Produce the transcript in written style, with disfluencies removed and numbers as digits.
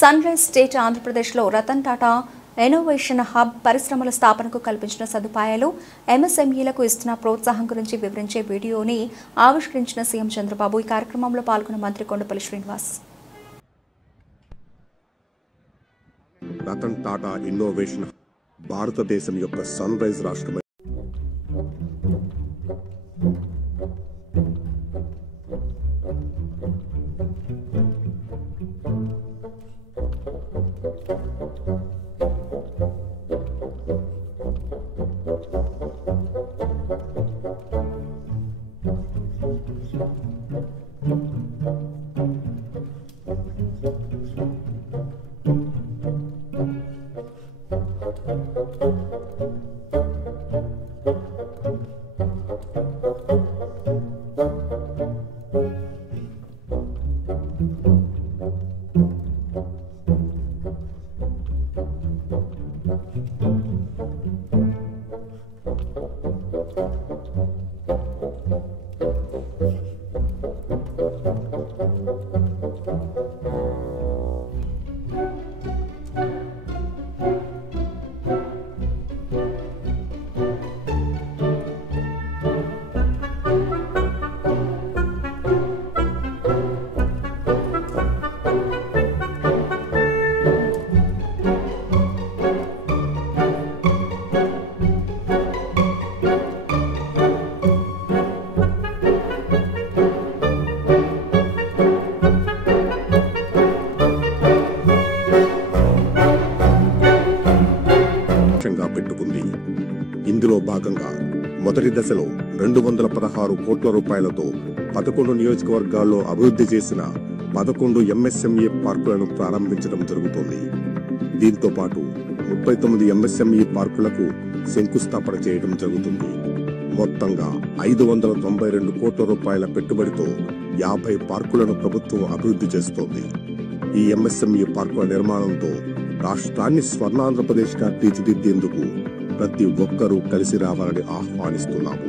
Sun rise state ఆంధ్రప్రదేశ్లో Ratan Tata innovation hub పరిశ్రమల స్థాపనకు కల్పించిన సదుపాయాలు, ఎంఎస్ఎంఈలకు ఇస్తున్న ప్రోత్సాహం గురించి వివరించే వీడియోని ఆవిష్కరించిన సీఎం చంద్రబాబు. ఈ కార్యక్రమంలో పాల్గొన్న మంత్రి కొండపల్లి శ్రీనివాస్. రతన్ టాటా ఇన్నోవేషన్ భారతదేశం యొక్క సన్ రైజ్ రాష్ట్రమే. పెట్టుకుంది. ఇందులో భాగంగా మొదటి దశలో 216 కోట్ల రూపాయలతో 11 నియోజకవర్గాల్లో అభివృద్ధి చేసిన 11 ఎంఎస్ఎంఈ పార్కులను ప్రారంభించడం జరుగుతోంది. దీంతో పాటు 39 ఎంఎస్ఎంఈ పార్కులకు శంకుస్థాపన చేయడం జరుగుతుంది. మొత్తంగా 592 కోట్ల రూపాయల పెట్టుబడితో 50 పార్కులను ప్రభుత్వం అభివృద్ధి చేస్తోంది. ఈ ఎంఎస్ఎంఈ పార్కుల నిర్మాణంతో రాష్ట్రాన్ని స్వర్ణాంధ్రప్రదేశ్గా తీర్చిదిద్దేందుకు ప్రతి ఒక్కరూ కలిసి రావాలని ఆహ్వానిస్తున్నాము.